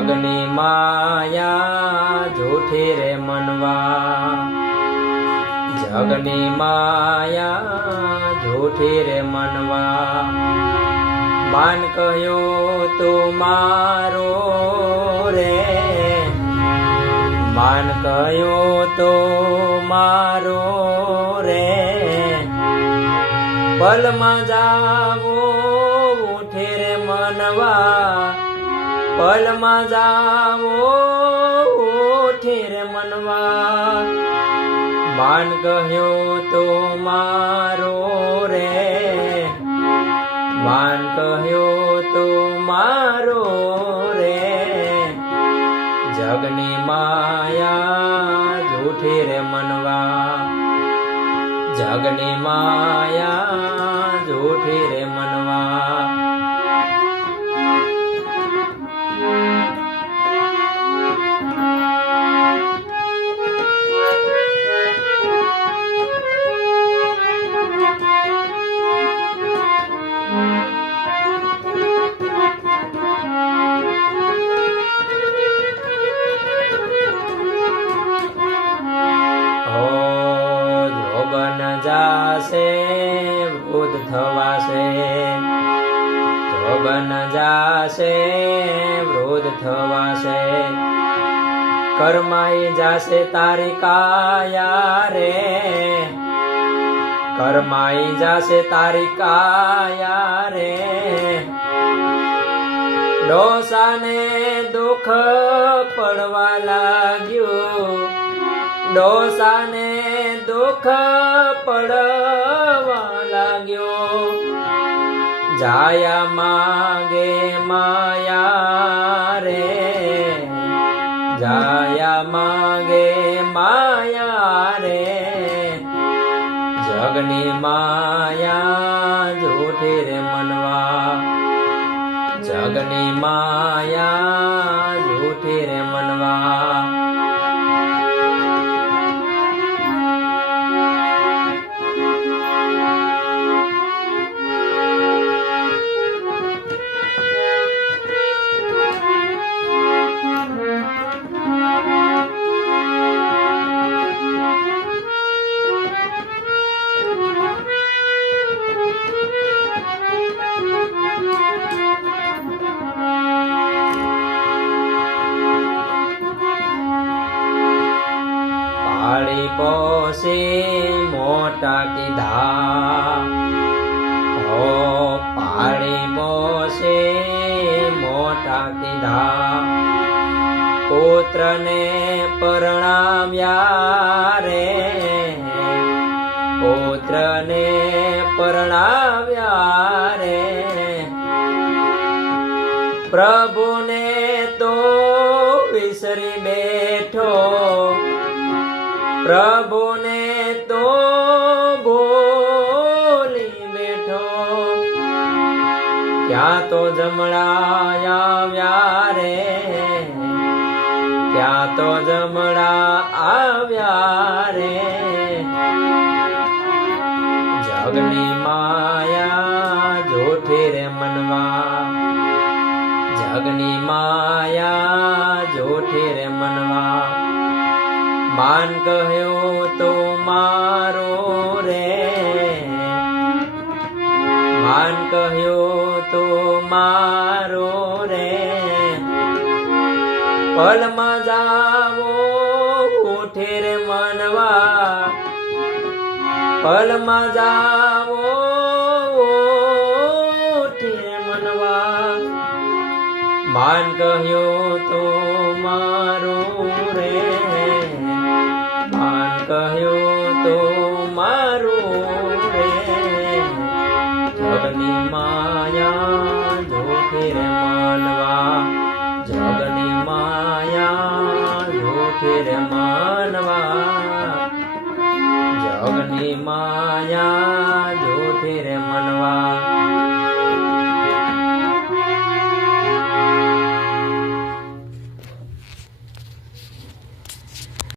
જગની માયા જૂઠી રે મનવા, જગની માયા જૂઠી રે મનવા, માન કહ્યું તું મારો રે, માન કહ્યું તું મારો રે, પલમાં જાવો ઉઠે રે મનવા, પલમાં જાવો ઉઠે રે મનવા, માન કહ્યું તો મારો રે, માન કહ્યું તો મારો રે, જગની માયા જૂઠી રે મનવા, જગની માયા જૂઠી રે મનવા, જાશે વૃદ્ધ થવાશે, જોબન જાશે વૃદ્ધ થવાશે, કરમાઈ જાશે તારી કાયા રે, કરમાઈ જાશે તારી કાયા રે, ડોસાને દુઃખ પડવા લાગ્યું, ડોસાને દુઃખ પડવા લાગ્યો, જાયા માગે માયા રે, જાયા માગે માયા રે, જગની માયા જૂઠી રે મનવા, જગની માયા જૂઠી રે મનવા, પાળી પોસી મોટા કીધા, હો પાળી પોસી મોટા કીધા, પુત્રને પરણાવ્યા રે, પુત્રને પરણાવ્યા રે, પ્રભુને તો વિસરી બેઠો, પ્રભુને તો ભૂલી બેઠો, ક્યાં તો જમણા આવ્યા રે, ક્યાં તો જમણા આવ્યા રે, જગની માયા જૂઠી રે મનવા, જગની માયા જૂઠી રે મનવા, માન કહ્યું તો મારો રે, માન કહ્યું તો મારો રે, પલમાં જાવો ઉઠે રે મનવા, પલમાં જાવો ઉઠે રે મનવા, માન કહ્યું તો મારો રે, માન કહ્યું તો મારું રે, જગની માયા જૂઠી રે મનવા, જગની માયા જૂઠી રે મનવા, જગની માયા જૂઠી રે મનવા.